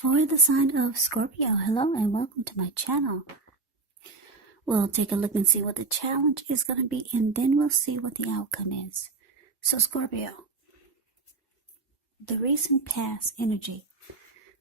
For the sign of Scorpio, hello and welcome to my channel. We'll take a look and see what the challenge is going to be, and then we'll see what the outcome is. So Scorpio, the recent past energy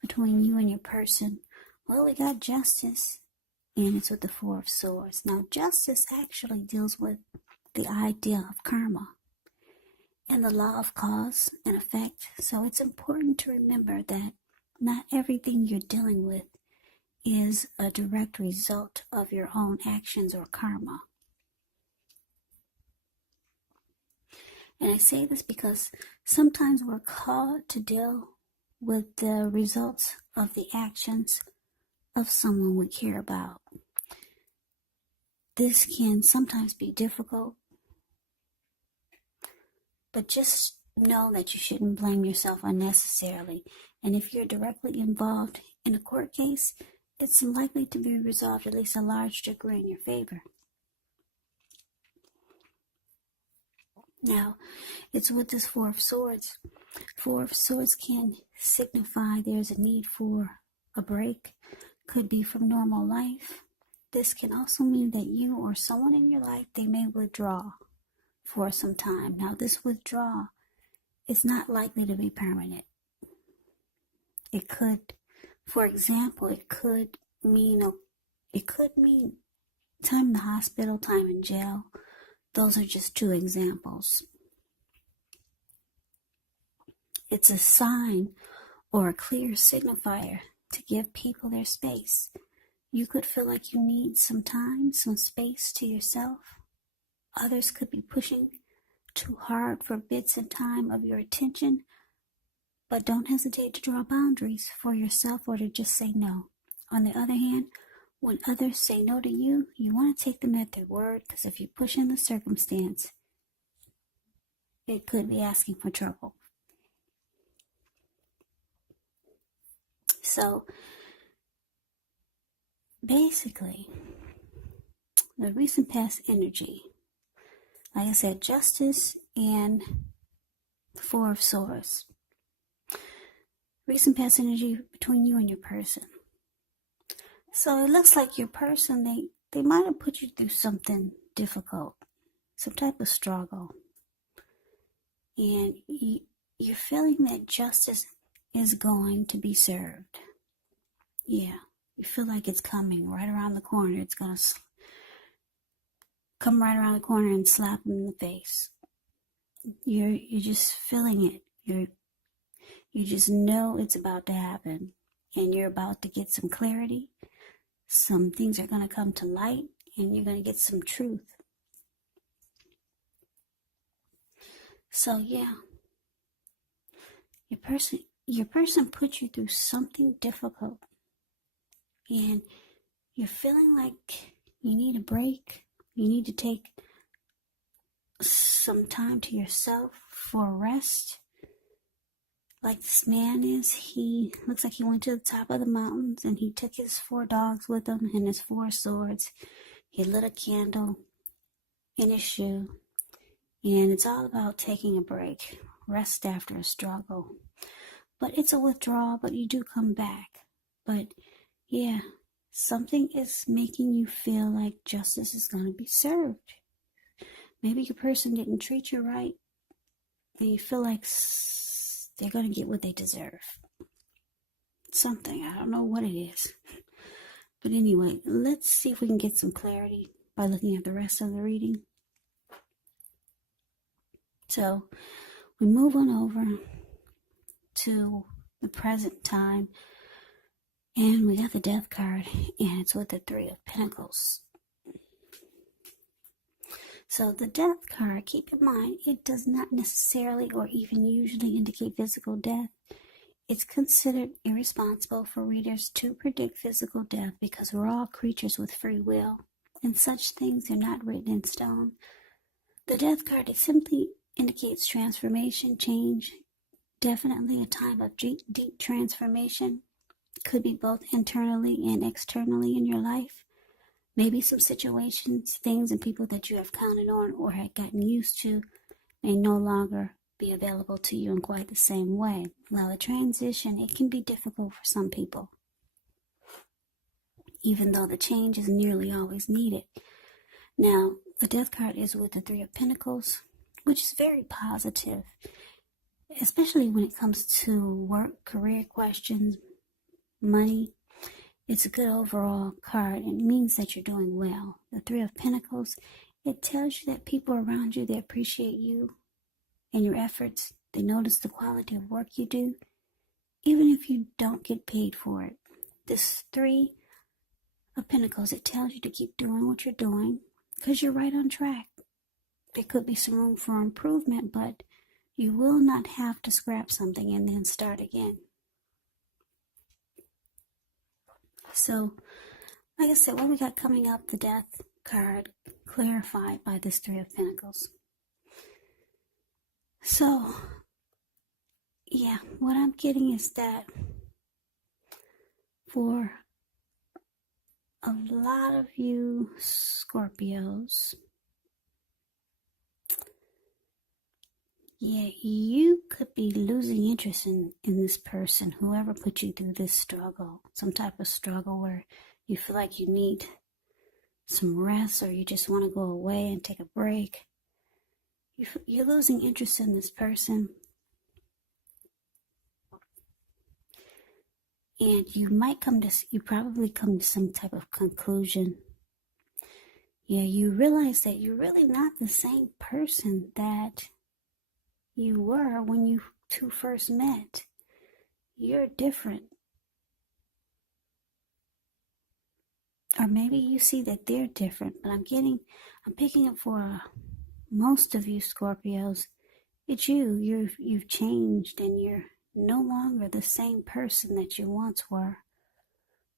between you and your person, well, we got justice, and it's with the Four of Swords. Now, justice actually deals with the idea of karma and the law of cause and effect. So it's important to remember that not everything you're dealing with is a direct result of your own actions or karma. And I say this because sometimes we're called to deal with the results of the actions of someone we care about. This can sometimes be difficult, but just know that you shouldn't blame yourself unnecessarily. And if you're directly involved in a court case, it's likely to be resolved at least a large degree in your favor. Now, it's with this Four of Swords. Four of Swords can signify there's a need for a break. Could be from normal life. This can also mean that you or someone in your life, they may withdraw for some time. Now, this withdrawal is not likely to be permanent. It could, for example, it could mean time in the hospital, time in jail. Those are just two examples. It's a sign or a clear signifier to give people their space. You could feel like you need some time, some space to yourself. Others could be pushing too hard for bits and time of your attention, but don't hesitate to draw boundaries for yourself or to just say no. On the other hand, when others say no to you, you want to take them at their word, because if you push in the circumstance, it could be asking for trouble. So, basically, the recent past energy, like I said, justice and the Four of Swords. Recent past energy between you and your person. So it looks like your person, they might have put you through something difficult, some type of struggle. And you're feeling that justice is going to be served. Yeah, you feel like it's coming right around the corner. It's going to come right around the corner and slap them in the face. You're just feeling it. You just know it's about to happen, and you're about to get some clarity. Some things are going to come to light, and you're going to get some truth. So yeah, your person put you through something difficult, and you're feeling like you need a break. You need to take some time to yourself for rest. Like this man is, he looks like he went to the top of the mountains and he took his 4 dogs with him and his 4 swords. He lit a candle in his shoe. And it's all about taking a break, rest after a struggle. But it's a withdrawal, but you do come back. But yeah, something is making you feel like justice is going to be served. Maybe your person didn't treat you right, and you feel like they're going to get what they deserve. Something. I don't know what it is. But anyway, let's see if we can get some clarity by looking at the rest of the reading. So, we move on over to the present time. And we got the Death card. And it's with the 3 of Pentacles. So the Death card, keep in mind, it does not necessarily or even usually indicate physical death. It's considered irresponsible for readers to predict physical death because we're all creatures with free will, and such things are not written in stone. The Death card, it simply indicates transformation, change, definitely a time of deep transformation. Could be both internally and externally in your life. Maybe some situations, things, and people that you have counted on or had gotten used to may no longer be available to you in quite the same way. Now, the transition, it can be difficult for some people, even though the change is nearly always needed. Now, the Death card is with the Three of Pentacles, which is very positive, especially when it comes to work, career questions, money. It's a good overall card. It means that you're doing well. The Three of Pentacles, it tells you that people around you, they appreciate you and your efforts. They notice the quality of work you do, even if you don't get paid for it. This Three of Pentacles, it tells you to keep doing what you're doing because you're right on track. There could be some room for improvement, but you will not have to scrap something and then start again. So, like I said, what we got coming up, the Death card clarified by this Three of Pentacles. So, yeah, what I'm getting is that for a lot of you Scorpios, yeah, you could be losing interest in this person, whoever put you through this struggle, some type of struggle where you feel like you need some rest or you just want to go away and take a break. You're losing interest in this person. And you probably come to some type of conclusion. Yeah, you realize that you're really not the same person that you were when you two first met. You're different. Or maybe you see that they're different, but I'm picking up for most of you Scorpios, it's you've changed and you're no longer the same person that you once were.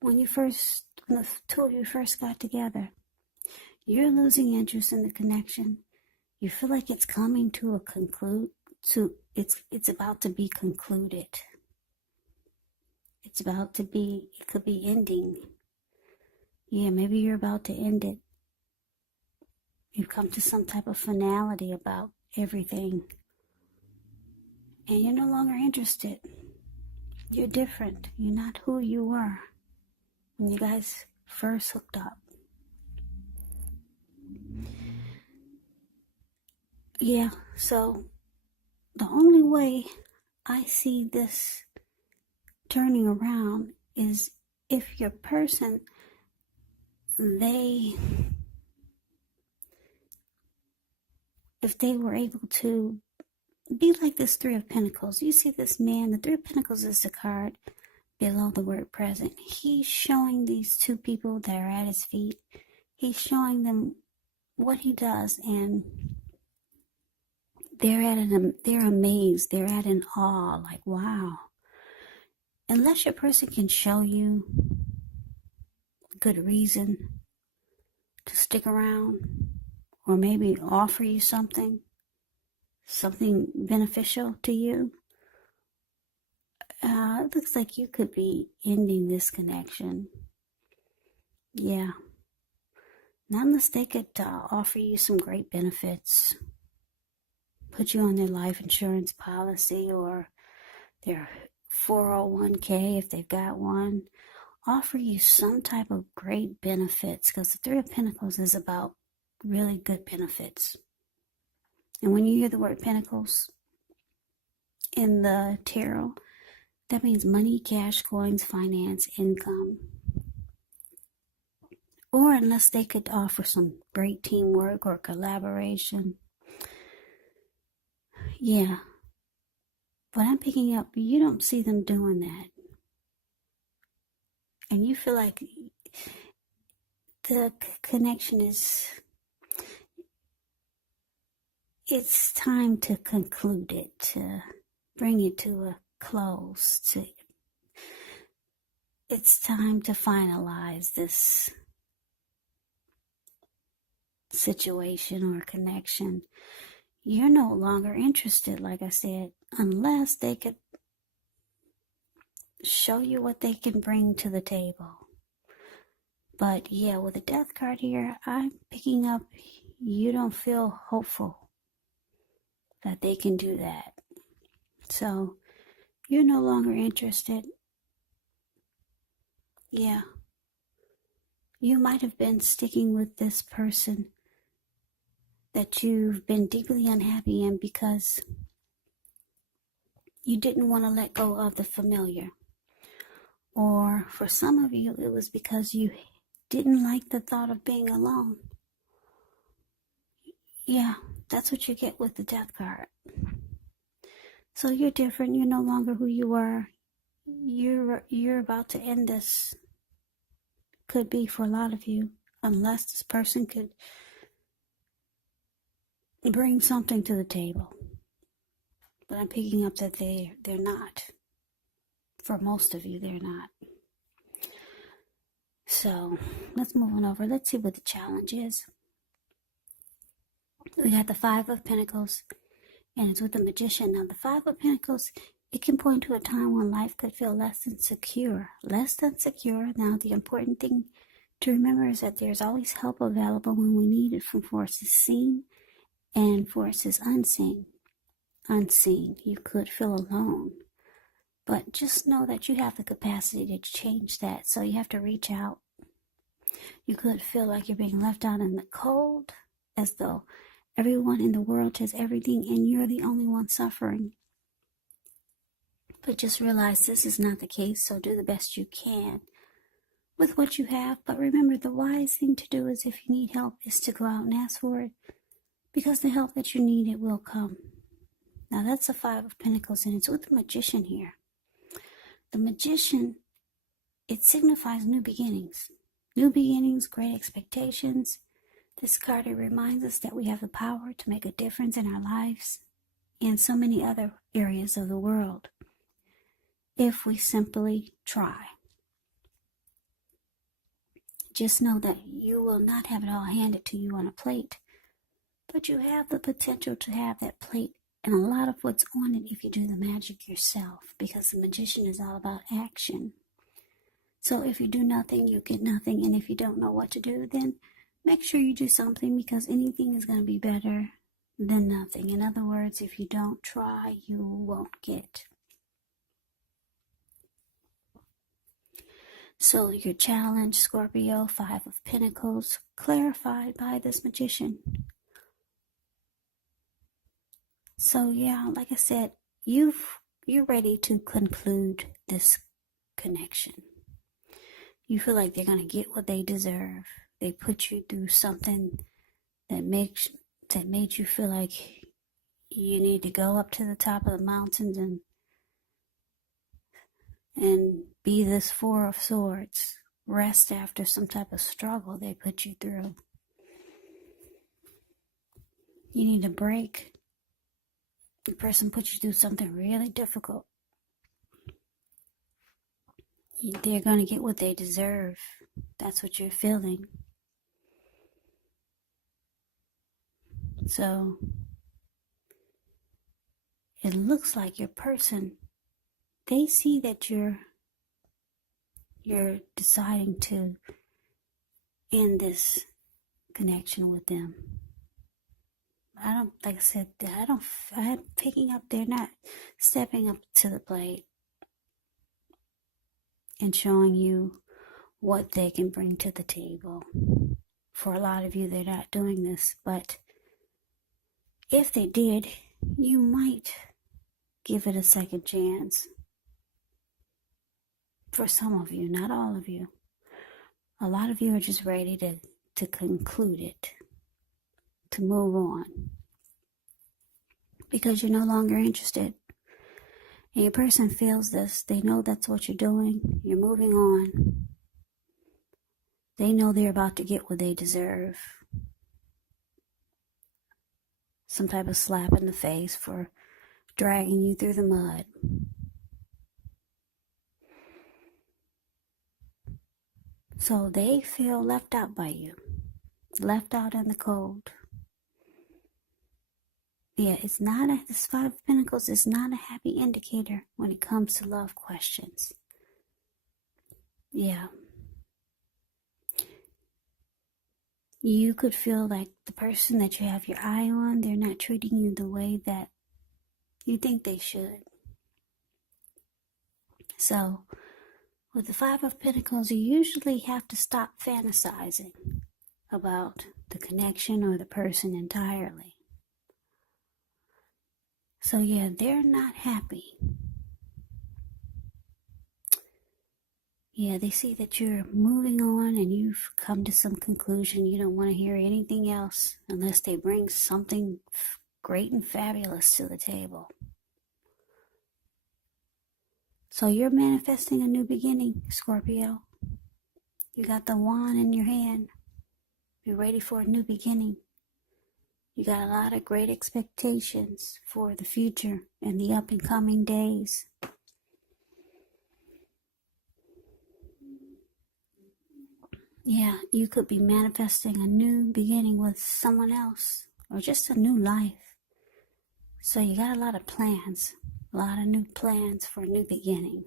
When the two of you first got together, you're losing interest in the connection. You feel like it's coming to it's about to be concluded. It could be ending. Yeah, maybe you're about to end it. You've come to some type of finality about everything. And you're no longer interested. You're different. You're not who you were when you guys first hooked up. Yeah, so the only way I see this turning around is if your person, if they were able to be like this Three of Pentacles. You see this man, the Three of Pentacles is the card below the word present. He's showing these two people that are at his feet, he's showing them what he does, and they're amazed, they're at an awe, like, wow. Unless your person can show you a good reason to stick around, or maybe offer you something beneficial to you, it looks like you could be ending this connection. Yeah. Not unless they could offer you some great benefits, put you on their life insurance policy or their 401k if they've got one, offer you some type of great benefits, because the Three of Pentacles is about really good benefits. And when you hear the word Pentacles in the tarot, that means money, cash, coins, finance, income. Or unless they could offer some great teamwork or collaboration. Yeah. But I'm picking up, you don't see them doing that. And you feel like the connection it's time to conclude it, to bring it to a close. It's time to finalize this situation or connection. You're no longer interested, like I said, unless they could show you what they can bring to the table. But yeah, with the Death card here, I'm picking up you don't feel hopeful that they can do that. So you're no longer interested. Yeah. You might have been sticking with this person that you've been deeply unhappy in because you didn't want to let go of the familiar. Or for some of you, it was because you didn't like the thought of being alone. Yeah, that's what you get with the Death card. So you're different. You're no longer who you were. You're about to end this. Could be for a lot of you, unless this person could bring something to the table. But I'm picking up that they're not. For most of you, they're not. So let's move on over. Let's see what the challenge is. We got the Five of Pentacles, and it's with the Magician. Now, the Five of Pentacles, it can point to a time when life could feel less than secure. Less than secure. Now, the important thing to remember is that there's always help available when we need it, from forces seen and forces unseen. You could feel alone, but just know that you have the capacity to change that. So you have to reach out. You could feel like you're being left out in the cold, as though everyone in the world has everything and you're the only one suffering. But just realize this is not the case, so do the best you can with what you have. But remember, the wise thing to do is, if you need help, is to go out and ask for it, because the help that you need, it will come. Now, that's the Five of Pentacles, and it's with the Magician here. The Magician, it signifies new beginnings. New beginnings, great expectations. This card, it reminds us that we have the power to make a difference in our lives and so many other areas of the world, if we simply try. Just know that you will not have it all handed to you on a plate, but you have the potential to have that plate and a lot of what's on it if you do the magic yourself, because the Magician is all about action. So if you do nothing, you get nothing, and if you don't know what to do, then make sure you do something, because anything is going to be better than nothing. In other words, if you don't try, you won't get. So your challenge, Scorpio, Five of Pentacles, clarified by this Magician. So yeah, like I said, you're ready to conclude this connection. You feel like they're going to get what they deserve. They put you through something that made you feel like you need to go up to the top of the mountains and be this Four of Swords. Rest after some type of struggle they put you through. You need a break. The person put you through something really difficult. They're going to get what they deserve. That's what you're feeling. So it looks like your person, they see that you're deciding to end this connection with them. I'm picking up, they're not stepping up to the plate and showing you what they can bring to the table. For a lot of you, they're not doing this, but if they did, you might give it a second chance. For some of you, not all of you. A lot of you are just ready to conclude it, to move on, because you're no longer interested. And your person feels this. They know that's what you're doing. You're moving on. They know they're about to get what they deserve. Some type of slap in the face for dragging you through the mud. So they feel left out by you. Left out in the cold. Yeah, this Five of Pentacles is not a happy indicator when it comes to love questions. Yeah. You could feel like the person that you have your eye on, they're not treating you the way that you think they should. So with the Five of Pentacles, you usually have to stop fantasizing about the connection or the person entirely. So yeah, they're not happy. Yeah, they see that you're moving on and you've come to some conclusion. You don't want to hear anything else unless they bring something great and fabulous to the table. So you're manifesting a new beginning, Scorpio. You got the wand in your hand. You're ready for a new beginning. You got a lot of great expectations for the future and the up and coming days. Yeah, you could be manifesting a new beginning with someone else or just a new life. So you got a lot of plans, a lot of new plans for a new beginning.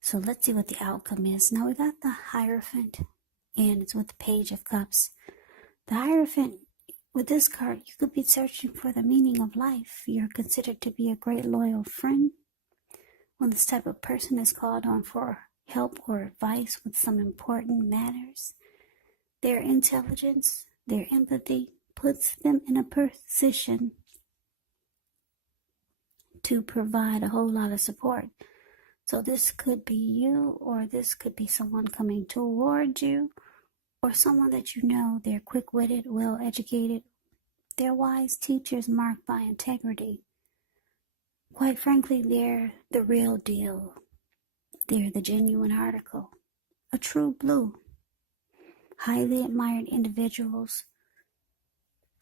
So let's see what the outcome is. Now we got the Hierophant and it's with the Page of Cups. The Hierophant, with this card, you could be searching for the meaning of life. You're considered to be a great loyal friend. When this type of person is called on for help or advice with some important matters, their intelligence, their empathy puts them in a position to provide a whole lot of support. So this could be you, or this could be someone coming toward you, or someone that you know. They're quick-witted, well-educated. They're wise teachers marked by integrity. Quite frankly, they're the real deal. They're the genuine article, a true blue. Highly admired individuals.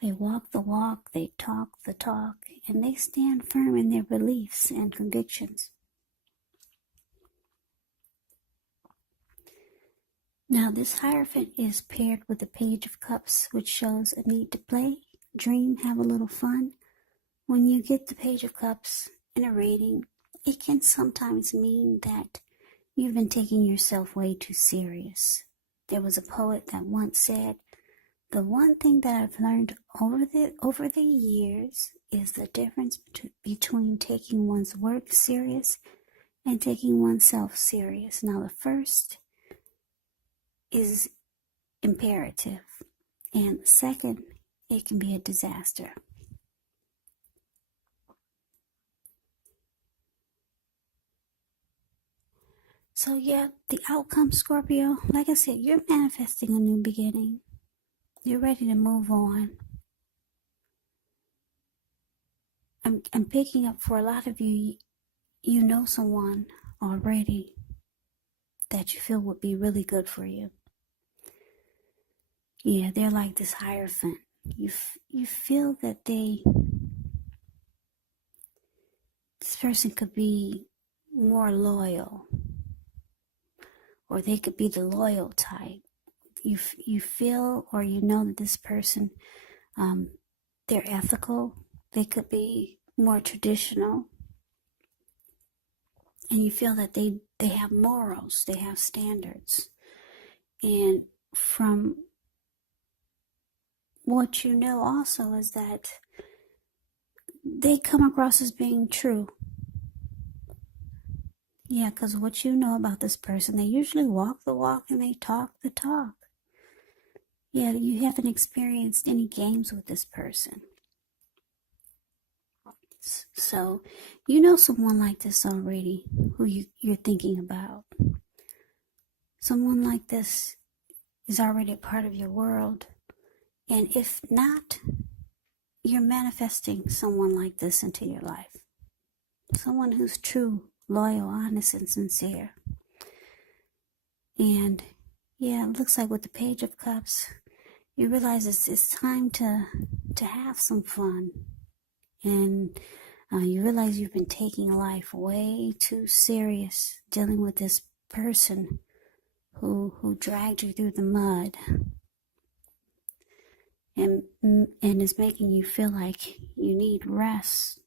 They walk the walk, they talk the talk, and they stand firm in their beliefs and convictions. Now, this Hierophant is paired with the Page of Cups, which shows a need to play, dream, have a little fun. When you get the Page of Cups in a reading, it can sometimes mean that you've been taking yourself way too serious. There was a poet that once said, "The one thing that I've learned over the years is the difference between taking one's work serious and taking oneself serious." Now, the first is imperative, and the second, it can be a disaster. So yeah, the outcome, Scorpio, like I said, you're manifesting a new beginning. You're ready to move on. I'm picking up for a lot of you, you know someone already that you feel would be really good for you. Yeah, they're like this Hierophant. You feel that this person could be more loyal, or they could be the loyal type. You feel, or you know that this person, they're ethical. They could be more traditional. And you feel that they have morals, they have standards. And from what you know also is that they come across as being true. Yeah, because what you know about this person, they usually walk the walk and they talk the talk. Yeah, you haven't experienced any games with this person. So, you know someone like this already who you're thinking about. Someone like this is already a part of your world. And if not, you're manifesting someone like this into your life. Someone who's true, loyal, honest, and sincere. And yeah, it looks like with the Page of Cups, you realize it's time to have some fun. And you realize you've been taking life way too serious, dealing with this person who dragged you through the mud, and is making you feel like you need rest.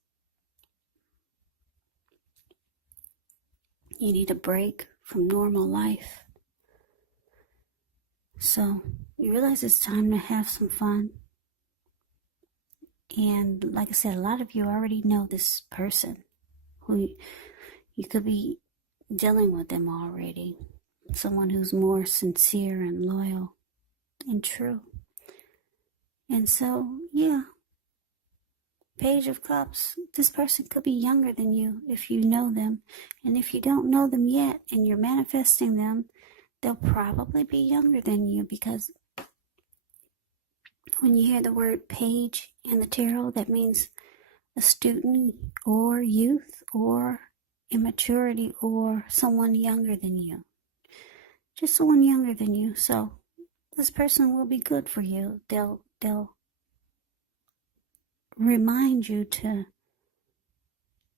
You need a break from normal life. So you realize it's time to have some fun. And like I said, a lot of you already know this person who You could be dealing with them already. Someone who's more sincere and loyal and true. And so, yeah, Page of Cups, this person could be younger than you if you know them. And if you don't know them yet and you're manifesting them, they'll probably be younger than you, because when you hear the word page in the tarot, that means a student or youth or immaturity or someone younger than you. Just someone younger than you. So this person will be good for you. They'll remind you to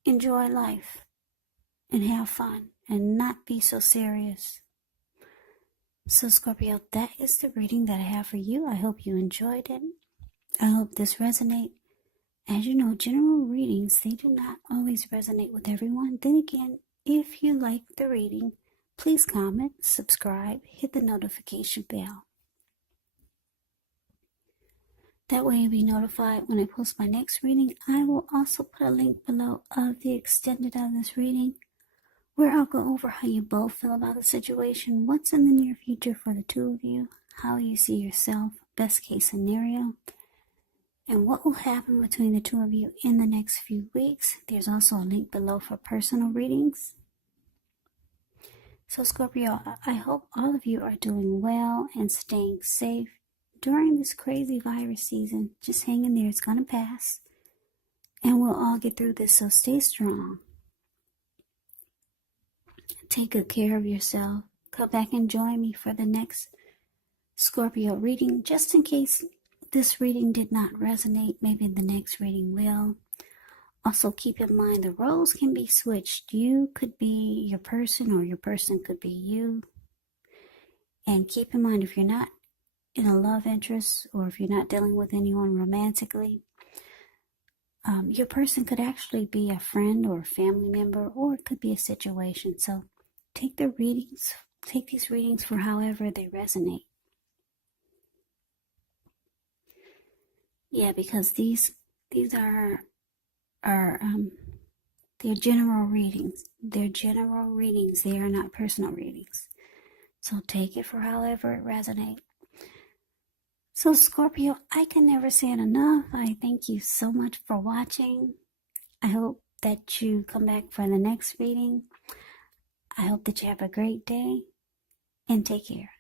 enjoy life and have fun and not be so serious. So Scorpio, that is the reading that I have for you. I hope you enjoyed it. I hope this resonates. As you know, general readings, they do not always resonate with everyone. Then again, if you like the reading, please comment, subscribe, hit the notification bell. That way you'll be notified when I post my next reading. I will also put a link below of the extended of this reading, where I'll go over how you both feel about the situation, what's in the near future for the two of you, how you see yourself, best case scenario, and what will happen between the two of you in the next few weeks. There's also a link below for personal readings. So Scorpio, I hope all of you are doing well and staying safe during this crazy virus season. Just hang in there, it's going to pass. And we'll all get through this, so stay strong. Take good care of yourself. Come back and join me for the next Scorpio reading, just in case this reading did not resonate. Maybe the next reading will. Also keep in mind the roles can be switched. You could be your person or your person could be you. And keep in mind, if you're not in a love interest or if you're not dealing with anyone romantically, your person could actually be a friend or a family member, or it could be a situation. So take these readings for however they resonate. Yeah, because these are they're general readings. They're general readings. They are not personal readings. So take it for however it resonates. So Scorpio, I can never say it enough. I thank you so much for watching. I hope that you come back for the next reading. I hope that you have a great day and take care.